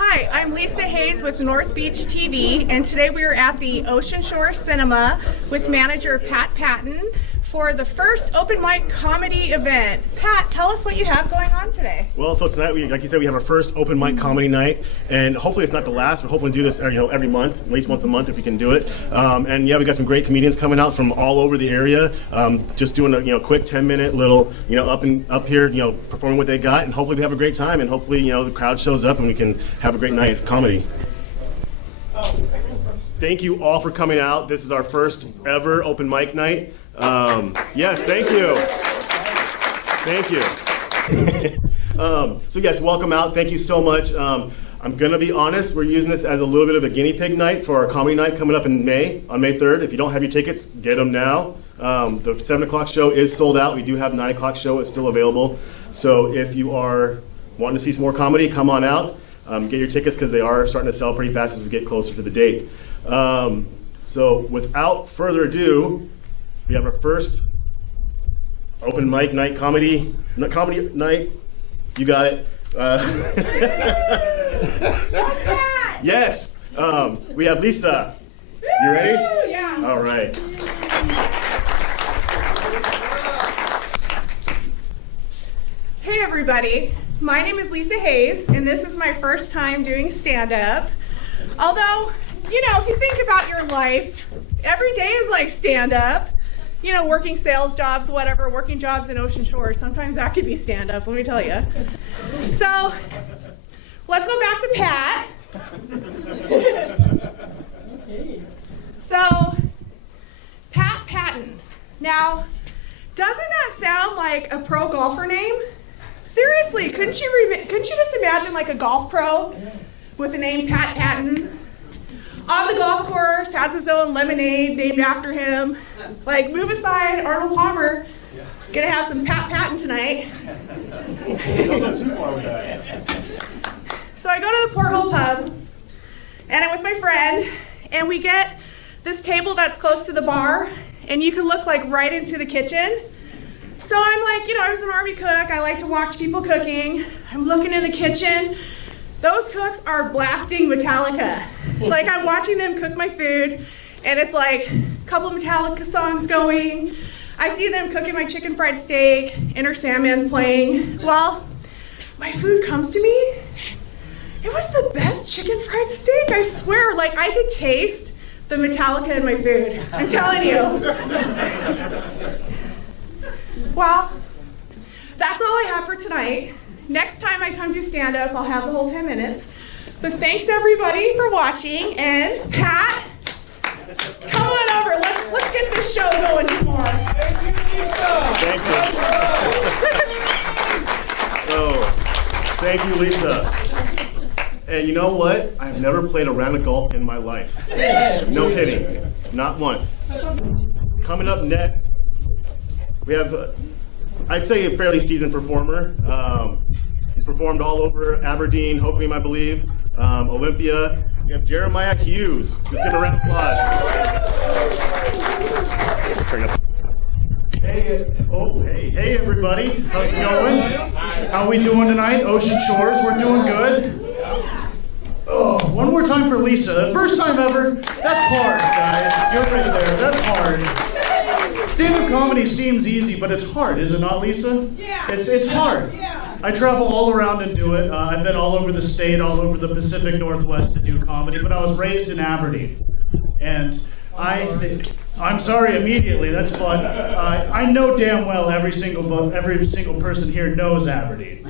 Hi, I'm Lisa Hayes with North Beach TV, and today we are at the Ocean Shore Cinema with manager Pat Patton for the first open mic comedy event. Pat, tell us what you have going on today. Well, so tonight, like you said, we have our first open mic comedy night, and hopefully it's not the last. We're hoping to do this, every month, at least once a month if we can do it. And yeah, we got some great comedians coming out from all over the area, just doing a quick 10-minute little, up here, performing what they got, and hopefully we have a great time, and hopefully, the crowd shows up and we can have a great night of comedy. Thank you all for coming out. This is our first ever open mic night. Yes, thank you. Thank you. So yes, welcome out. Thank you so much. I'm going to be honest, we're using this as a little bit of a guinea pig night for our comedy night coming up in May, on May 3rd. If you don't have your tickets, get them now. The 7 o'clock show is sold out. We do have 9 o'clock show. It's still available. So if you are wanting to see some more comedy, come on out. Get your tickets because they are starting to sell pretty fast as we get closer to the date. So without further ado, we have our first open mic night comedy night. You got it. Yes. We have Lisa. You ready? Yeah. All right. Hey everybody, my name is Lisa Hayes, and this is my first time doing stand-up. Although, if you think about your life, every day is like stand-up. Working sales jobs, whatever, working jobs in Ocean Shore, sometimes that could be stand-up, let me tell you. So, let's go back to Pat. So, Pat Patton. Now, doesn't that sound like a pro golfer name? Seriously, couldn't you just imagine like a golf pro with the name Pat Patton? On the golf course, has his own lemonade named after him. Like, move aside, Arnold Palmer. Gonna have some Pat Patton tonight. So I go to the Porthole Pub, and I'm with my friend, and we get this table that's close to the bar, and you can look like right into the kitchen. So I'm like, I was an Army cook. I like to watch people cooking. I'm looking in the kitchen. Those cooks are blasting Metallica. It's like I'm watching them cook my food, and it's like a couple Metallica songs going. I see them cooking my chicken fried steak, Enter Sandman's playing. Well, my food comes to me. It was the best chicken fried steak, I swear. Like, I could taste the Metallica in my food. I'm telling you. Well, that's all I have for tonight. Next time I come do stand-up, I'll have the whole 10 minutes. But thanks everybody for watching, and Pat, come on over. Let's get this show going some more. Thank you. Thank you, Lisa. And you know what? I've never played a round of golf in my life. No kidding. Not once. Coming up next, we have, I'd say, a fairly seasoned performer. He's performed all over Aberdeen, Hoquiam, I believe, Olympia. We have Jeremiah Hughes. Just give him a round of applause. Hey everybody. How's it going? How are we doing tonight? Ocean Shores, we're doing good. Oh, one more time for Lisa. The first time ever. That's hard, guys. You're right there. That's hard. Stand-up comedy seems easy, but it's hard, is it not, Lisa? Yeah. It's hard. Yeah. I travel all around and do it. I've been all over the state, all over the Pacific Northwest to do comedy, but I was raised in Aberdeen. And I'm sorry immediately, that's fun. I know damn well every single person here knows Aberdeen.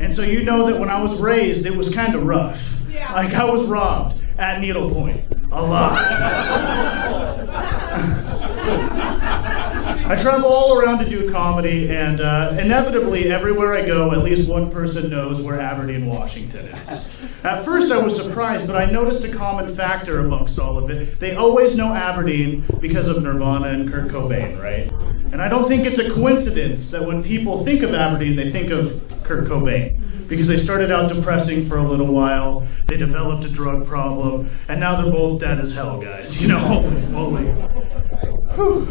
And so you know that when I was raised, it was kind of rough. Yeah. Like I was robbed at needlepoint. A lot. I travel all around to do comedy, and inevitably, everywhere I go, at least one person knows where Aberdeen, Washington is. At first, I was surprised, but I noticed a common factor amongst all of it. They always know Aberdeen because of Nirvana and Kurt Cobain, right? And I don't think it's a coincidence that when people think of Aberdeen, they think of Kurt Cobain. Because they started out depressing for a little while, they developed a drug problem, and now they're both dead as hell, guys. Holy. Whew.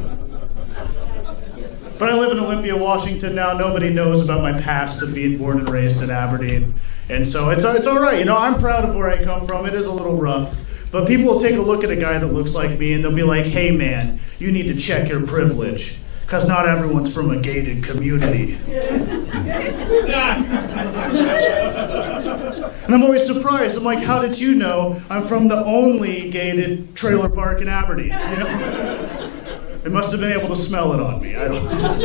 But I live in Olympia, Washington now. Nobody knows about my past of being born and raised in Aberdeen. And so it's all right. You know, I'm proud of where I come from. It is a little rough. But people will take a look at a guy that looks like me and they'll be like, hey man, you need to check your privilege. Because not everyone's from a gated community. And I'm always surprised. I'm like, how did you know I'm from the only gated trailer park in Aberdeen? You know? They must have been able to smell it on me. I don't know.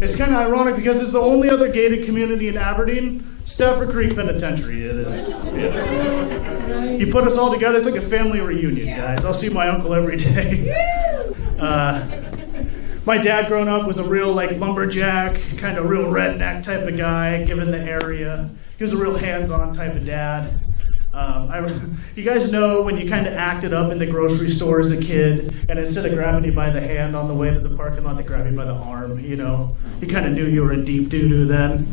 It's kind of ironic because it's the only other gated community in Aberdeen. Stafford Creek Penitentiary, it is. Yeah. You put us all together, it's like a family reunion, guys. I'll see my uncle every day. My dad growing up was a real lumberjack, kind of real redneck type of guy, given the area. He was a real hands-on type of dad. You guys know when you kind of acted up in the grocery store as a kid, and instead of grabbing you by the hand on the way to the parking lot, they grab you by the arm, you know? You kind of knew you were in deep doo-doo then.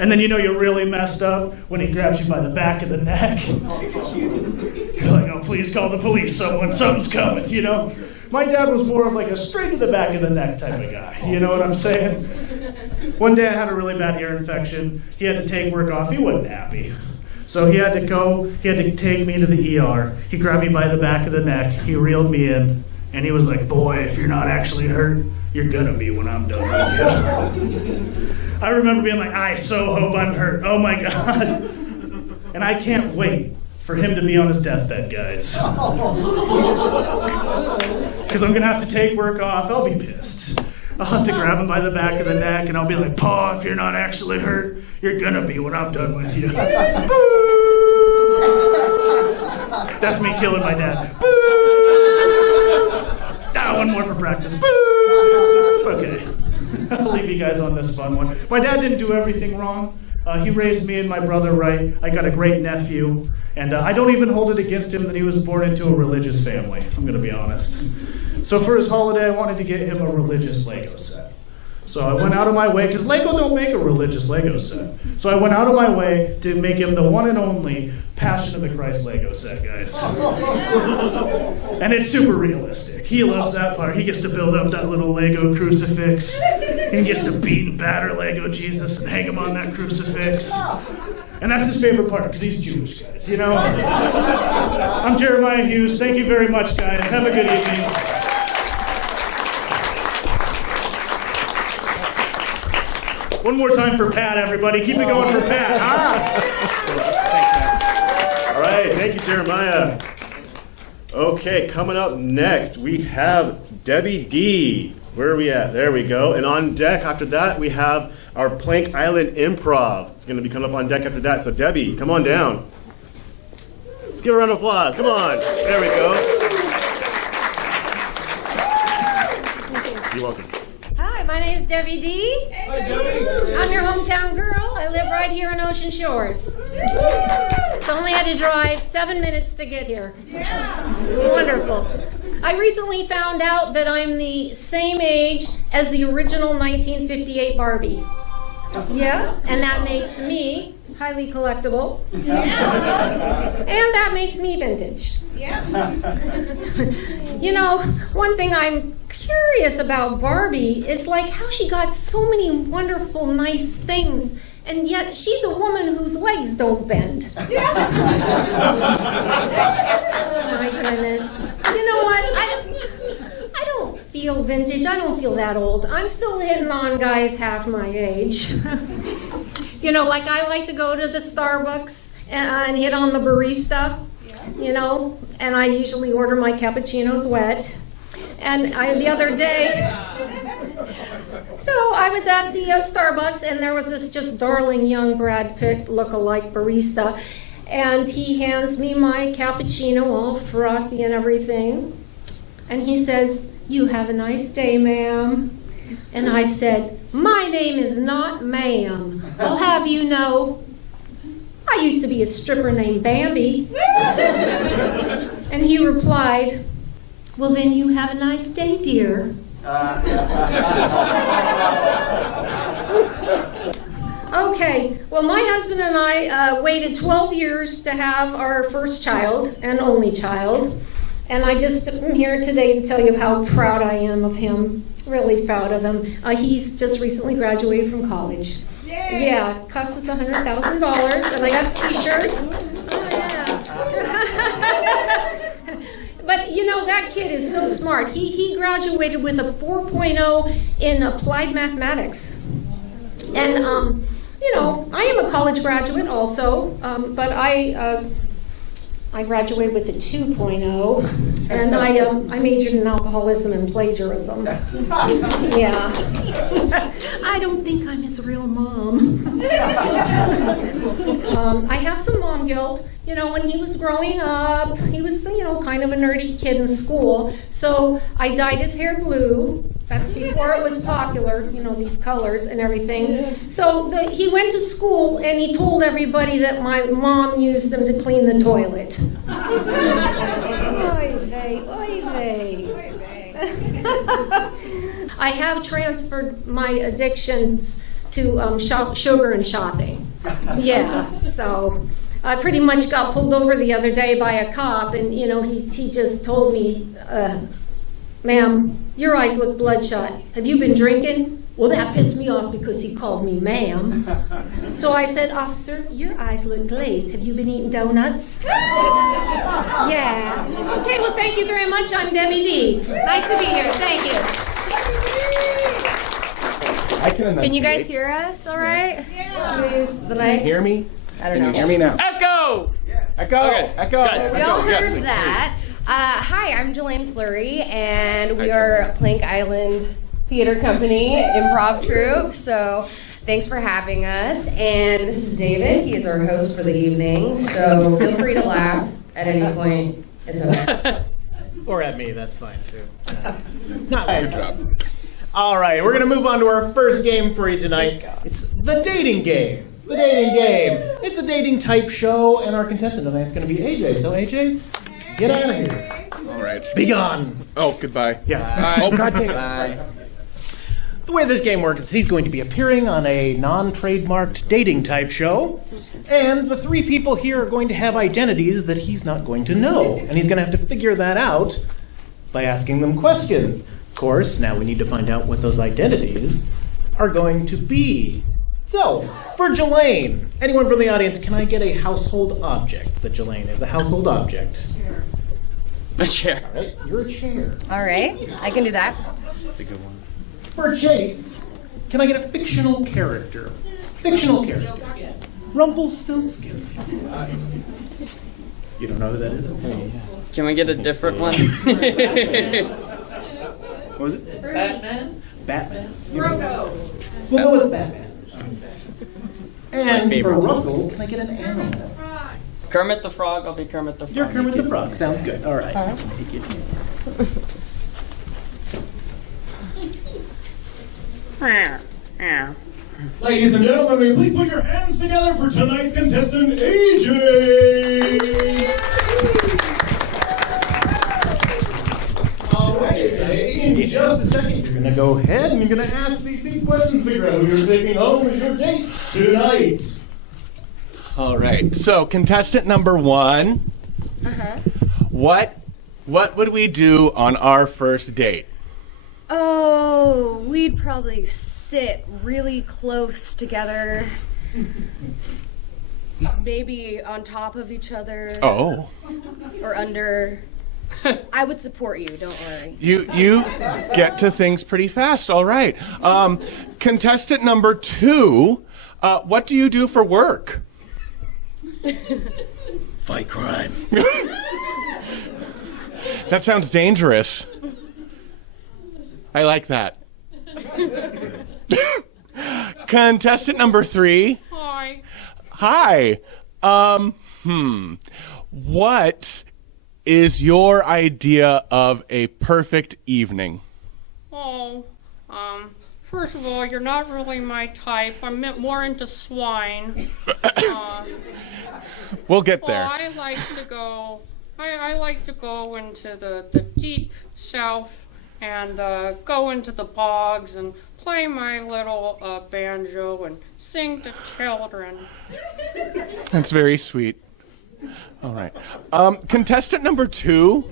And then you know you're really messed up when he grabs you by the back of the neck. You're like, oh, please call the police, something's coming, you know? My dad was more of like a straight to the back of the neck type of guy, you know what I'm saying? One day I had a really bad ear infection. He had to take work off. He wasn't happy. So he had to take me to the ER. He grabbed me by the back of the neck. He reeled me in. And he was like, boy, if you're not actually hurt, you're gonna be when I'm done with you. I remember being like, I so hope I'm hurt. Oh my God. And I can't wait for him to be on his deathbed, guys. Because I'm gonna have to take work off. I'll be pissed. I'll have to grab him by the back of the neck and I'll be like, Pa, if you're not actually hurt, you're gonna be when I'm done with you. That's me killing my dad. One more for practice. Okay. I'll leave you guys on this fun one. My dad didn't do everything wrong. He raised me and my brother right. I got a great nephew. And I don't even hold it against him that he was born into a religious family. I'm going to be honest. So for his holiday, I wanted to get him a religious Lego set. So I went out of my way, because Lego don't make a religious Lego set. So I went out of my way to make him the one and only Passion of the Christ Lego set, guys. And it's super realistic. He loves that part. He gets to build up that little Lego crucifix. He gets to beat and batter Lego Jesus and hang him on that crucifix. And that's his favorite part, because he's Jewish, guys, you know? I'm Jeremiah Hughes. Thank you very much, guys. Have a good evening. One more time for Pat, everybody. Keep it going for Pat. Thanks, Pat. All right, thank you, Jeremiah. Okay, coming up next, we have Debbie D. Where are we at? There we go. And on deck after that, we have our Plank Island Improv. It's going to be coming up on deck after that. So Debbie, come on down. Let's give her a round of applause. Come on. There we go. You're welcome. Hi, my name is Debbie D. Hi, Debbie. I'm your hometown girl. I live right here in Ocean Shores. It's only had to drive 7 minutes to get here. Wonderful. I recently found out that I'm the same age as the original 1958 Barbie. Yeah, and that makes me highly collectible. And that makes me vintage. You know, one thing I'm curious about Barbie is like how she got so many wonderful, nice things, and yet she's a woman whose legs don't bend. Oh my goodness. You know what? I don't feel vintage. I don't feel that old. I'm still hitting on guys half my age. You know, like I like to go to the Starbucks and hit on the barista, you know, and I usually order my cappuccinos wet. And the other day, so I was at the Starbucks, and there was this just darling young Brad Pitt look-alike barista, and he hands me my cappuccino all frothy and everything, and he says, "You have a nice day, ma'am." And I said, "My name is not ma'am. I'll have you know, I used to be a stripper named Bambi." And he replied, "Well, then you have a nice day, dear." Okay, well, my husband and I waited 12 years to have our first child and only child. And I just am here today to tell you how proud I am of him. Really proud of him. He's just recently graduated from college. Yay! Yeah, cost us $100,000, and I got a T-shirt. Oh, yeah. But you know, that kid is so smart. He graduated with a 4.0 in applied mathematics. And you know, I am a college graduate also, but I graduated with a 2.0, and I majored in alcoholism and plagiarism. Yeah. I don't think I'm his real mom. I have some mom guilt. You know, when he was growing up, he was, you know, kind of a nerdy kid in school, so I dyed his hair blue. That's before it was popular, you know, these colors and everything. So he went to school and he told everybody that my mom used him to clean the toilet. Oy vey, oy vey. I have transferred my addictions to sugar and shopping. Yeah, so I pretty much got pulled over the other day by a cop, and you know, he just told me, ma'am, your eyes look bloodshot. Have you been drinking? Well, that pissed me off because he called me ma'am. So I said, officer, your eyes look glazed. Have you been eating donuts? Yeah. Okay, well, thank you very much. I'm Debbie D. Nice to be here. Thank you. Can you guys hear us all right? Yeah. Should we use the mic? Hear me? I don't know. Can you hear me now? Echo! Echo! Okay. Echo! Good. We all Yes, heard that. Hi, I'm Jelaine Fleury, and we are Plank Island Theater Company improv troupe. So thanks for having us. And this is David. He is our host for the evening. So feel free to laugh at any point. It's okay. Or at me, that's fine too. Not good job. All right, we're going to move on to our first game for you tonight. It's the dating game. The dating game. It's a dating type show, and our contestant tonight is going to be AJ. So AJ, get out of here. All right. Be gone. Oh, goodbye. Yeah. Oh, God damn it. The way this game works is he's going to be appearing on a non-trademarked dating type show, and the three people here are going to have identities that he's not going to know, and he's going to have to figure that out by asking them questions. Of course, now we need to find out what those identities are going to be. So, for Jelaine, anyone from the audience, can I get a household object that Jelaine is? A household object. A chair. All right, you're a chair. All right, I can do that. That's a good one. For Chase, can I get a fictional character? Fictional character. Rumpelstiltskin. You don't know who that is? Can we get a different one? What was it? Batman? Batman. Frodo. We'll go with Batman. my And for favorite. Russell, can I get an animal? Kermit the Frog, I'll be Kermit the Frog. You're Kermit the Frog. Sounds good. All right. I can take it. Ladies and gentlemen, will you please put your hands together for tonight's contestant, AJ? All right, AJ, in just a second, you're going to go ahead and you're going to ask these 3 questions, figure out who you're taking home as your date tonight. All right. So, contestant number 1. What would we do on our first date? Oh, we'd probably sit really close together. Maybe on top of each other Oh. or under. I would support you, don't worry. You get to things pretty fast. All right. Contestant number 2, what do you do for work? Fight crime. That sounds dangerous. I like that. Contestant number 3. Hi. Hi. What is your idea of a perfect evening? Oh, first of all, you're not really my type. I'm more into swine. We'll get Well, there. I like to go. I like to go into the deep south and go into the bogs and play my little banjo and sing to children. That's very sweet. All right. Contestant number 2,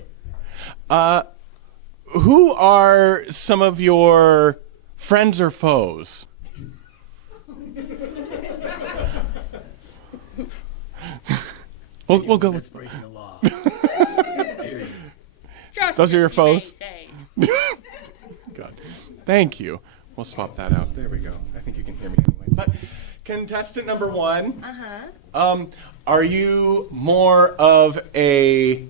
who are some of your friends or foes? We'll go with breaking the law. those are your foes. Say. God, thank you. We'll swap that out. There we go. I think you can hear me anyway. But contestant number 1. Are you more of a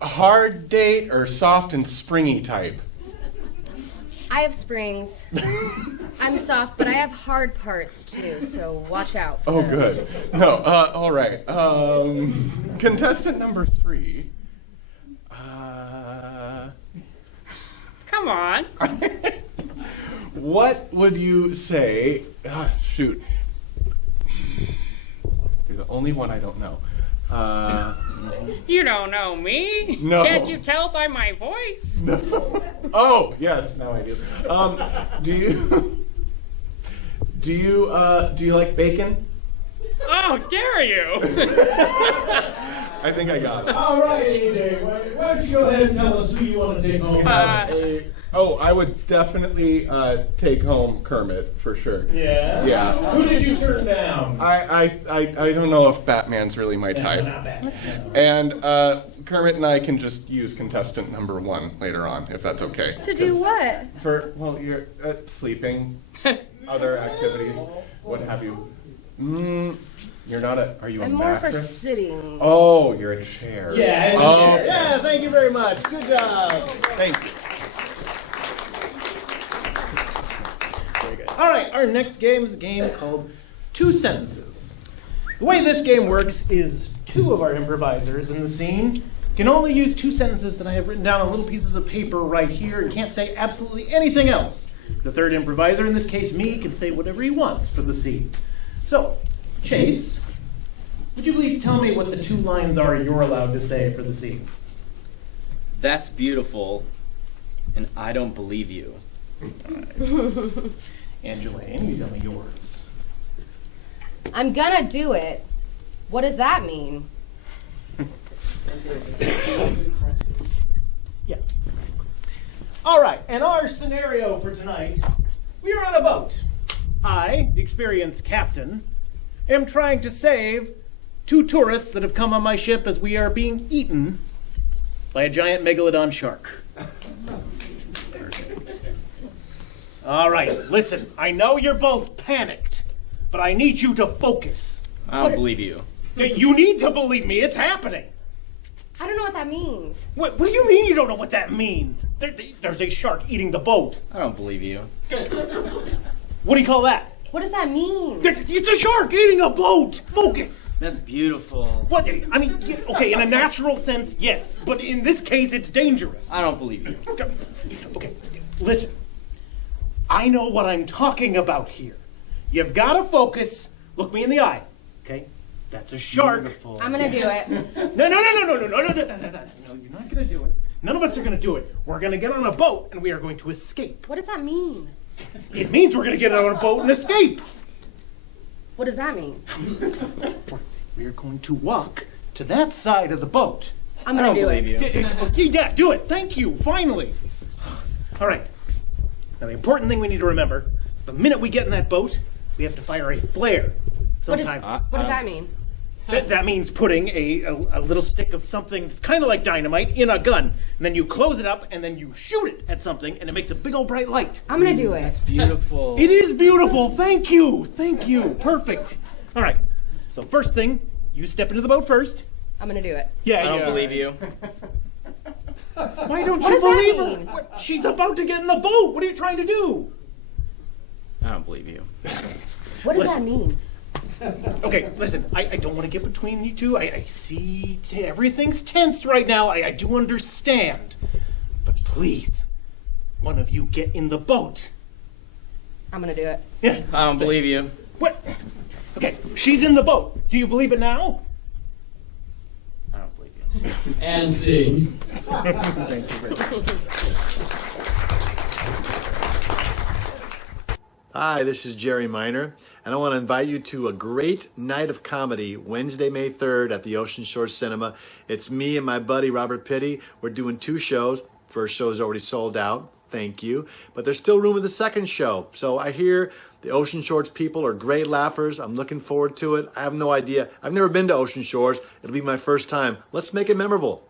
hard date or soft and springy type? I have springs. I'm soft, but I have hard parts too, so watch out for Oh, good. those. No, all right. Contestant number 3. Come on. What would you say? Shoot. You're the only one I don't know. You don't know me. No. Can't you tell by my voice? Oh, yes, now I do. Do you like bacon? Oh, dare you? I think I got it. All right, AJ, why don't you go ahead and tell us who you want to take home? I would definitely take home Kermit for sure. Yeah? Yeah. Who did you turn down? I don't know if Batman's really my type. Not bad. And Kermit and I can just use contestant number 1 later on, if that's okay. To do what? You're sleeping, other activities, what have you. You're not are you a I'm more for mattress? sitting. Oh, you're a chair. Yeah, and Oh, chair. Yeah, thank you very much. Good job. Thank you. Very good. All right, our next game is a game called Two Sentences. The way this game works is 2 of our improvisers in the scene can only use 2 sentences that I have written down on little pieces of paper right here and can't say absolutely anything else. The third improviser, in this case me, can say whatever he wants for the scene. So, Chase, would you please tell me what the 2 lines are you're allowed to say for the scene? That's beautiful, and I don't believe you. Angelaine, you tell me yours. I'm gonna do it. What does that mean? Yeah. All right, and our scenario for tonight, we are on a boat. I, the experienced captain, am trying to save 2 tourists that have come on my ship as we are being eaten by a giant megalodon shark. Perfect. All right, listen, I know you're both panicked, but I need you to focus. I don't believe you. You need to believe me, it's happening. I don't know what that means. What do you mean you don't know what that means? There's a shark eating the boat. I don't believe you. What do you call that? What does that mean? It's a shark eating a boat! Focus! That's beautiful. What? I mean, okay, in a natural sense, yes. But in this case, it's dangerous. I don't believe you. Okay, listen. I know what I'm talking about here. You've got to focus. Look me in the eye, okay? That's a shark. Beautiful. I'm gonna do it. No, you're not gonna do it. None of us are gonna do it. We're gonna get on a boat and we are going to escape. What does that mean? It means we're gonna get on a boat and escape. What does that mean? We are going to walk to that side of the boat. I'm I gonna don't do believe it. you. Yeah, do it. Thank you. Finally. All right. Now the important thing we need to remember is the minute we get in that boat, we have to fire a flare. What, Sometimes what does that mean? that means putting a little stick of something that's kind of like dynamite in a gun, and then you close it up, and then you shoot it at something, and it makes a big old bright light. I'm gonna do it. That's beautiful. It is beautiful. Thank you. Thank you. Perfect. All right. So first thing, you step into the boat first. I'm gonna do it. Yeah. I don't believe you. Why don't What you does that believe mean? her? What? She's about to get in the boat. What are you trying to do? I don't believe you. What does Listen. that mean? Okay, listen, I don't want to get between you two. I see everything's tense right now. I do understand. But please, one of you get in the boat. I'm gonna do it. Yeah. I don't believe you. What? Okay, she's in the boat. Do you believe it now? I don't believe you. And see. Thank you very much. Hi, this is Jerry Miner, and I want to invite you to a great night of comedy Wednesday, May 3rd at the Ocean Shore Cinema. It's me and my buddy Robert Pitty. We're doing 2 shows. First show is already sold out. Thank you. But there's still room in the second show. So I hear the Ocean Shores people are great laughers. I'm looking forward to it. I have no idea. I've never been to Ocean Shores. It'll be my first time. Let's make it memorable.